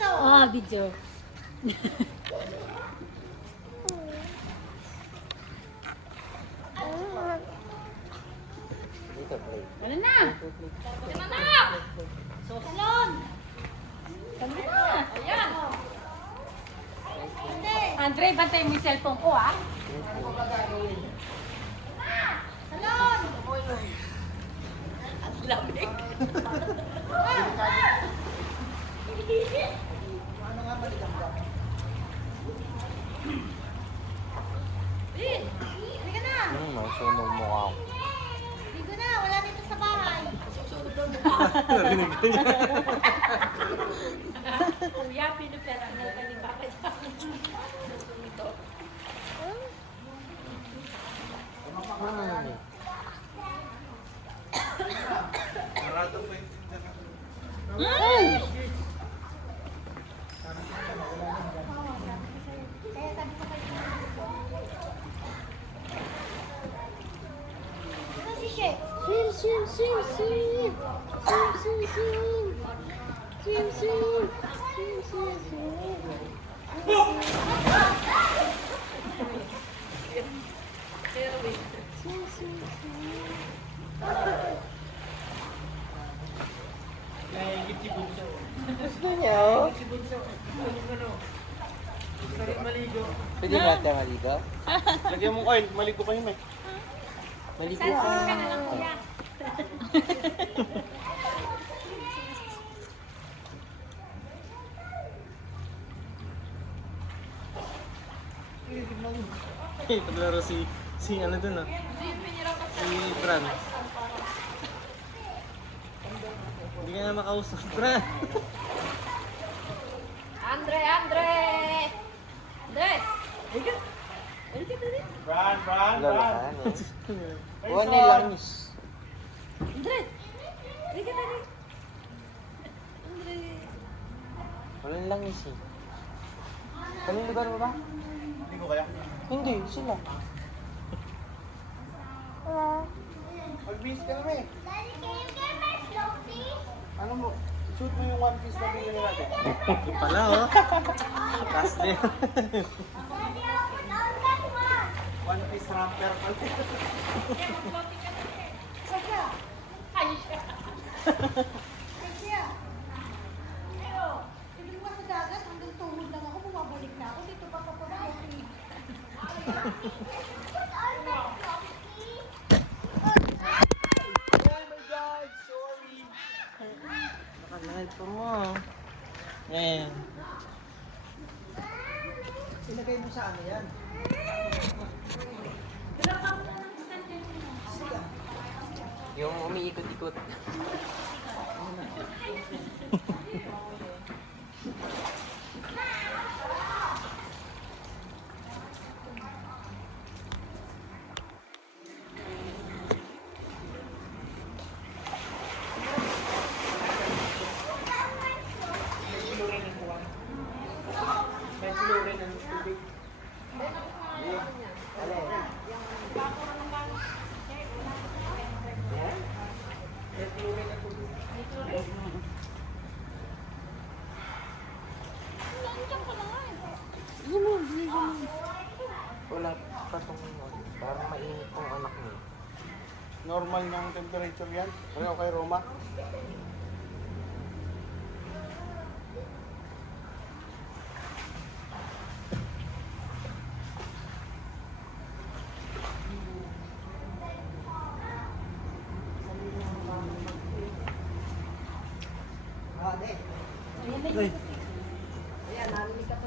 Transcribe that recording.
Ah, video. Dito, play. Wala na. Wala na. Salon. Salon na. Ayan. Andre, bantay mo yung cellphone ko, ah. Salon. Ang lamig. Hindi ka na. Masunog mo ako. Hindi ko na. Wala dito sa bahay. Narinig ko niya. Kuya, pinuperan mo ka ni Papa Jack. Ito. Kaya sabi ko kayo. Ito si Chef. Swim, swim, swim, swim. Swim, swim, swim. Swim, swim. Swim, swim, swim. Swim, swim, swim. Gusto niya, oh. Pwede ba tayo maligo? Lagyan mo oil, maligo kayo may. Maligo Cellphone ka ka. na lang, kuya. Paglaro si ano dun ah. Si Fran. Hindi ka na makausap, Fran. Andre! Andre! Andre! Halika! Halika dali! Lalahan, eh. Buwan ni langis. Andre! Halika dali! Andre! Walang langis, eh. Kanong lugar mo ba? Hindi ko kaya. Hindi, sila. Mag-bis ka na may. Ano mo? Shoot mo yung one piece na binili natin. Yung pala oh. Taas din. One piece ramper pala. Kaya! Pero, hindi mo sa dagat, hanggang tuhod lang ako, bumabalik na ako, dito pa pa pa Oh my God, sorry. Nakamahal pa mo. Ngayon. Ilagay mo sa ano yan? Yung umiikot-ikot. May fluorine ng tubig. May fluorine ng tubig. Wala pa itong parang mainit tong anak niya. Normal niyang temperature yan. Ano kay Roma? Ayan, narinig ka pa.